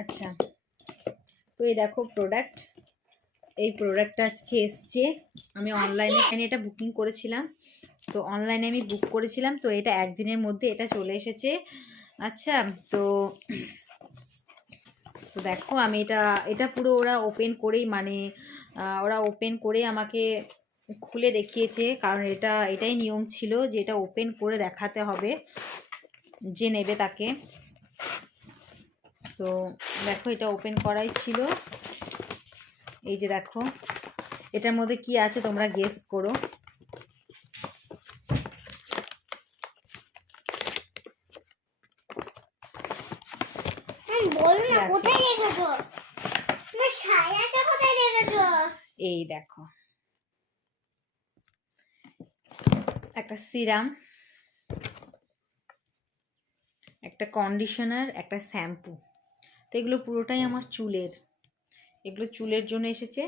আচ্ছা, তো এই দেখো প্রোডাক্ট, এই প্রোডাক্টটা আজকে এসছে। আমি অনলাইনে এটা বুকিং করেছিলাম, তো অনলাইনে আমি বুক করেছিলাম, তো এটা একদিনের মধ্যে এটা চলে এসেছে। আচ্ছা, তো তো দেখো আমি এটা পুরো ওরা ওপেন করেই মানে ওরা ওপেন করে আমাকে খুলে দেখিয়েছে, কারণ এটাই নিয়ম ছিল যে এটা ওপেন করে দেখাতে হবে যে নেবে তাকে। তো দেখো এটা ওপেন করাই ছিল। এই যে দেখো এটার মধ্যে কি আছে তোমরা গেস করো। এই দেখো একটা সিরাম, একটা কন্ডিশনার, একটা শ্যাম্পু। তো এগুলো পুরোটাই আমার চুলের, এগুলো চুলের জন্য এসেছে।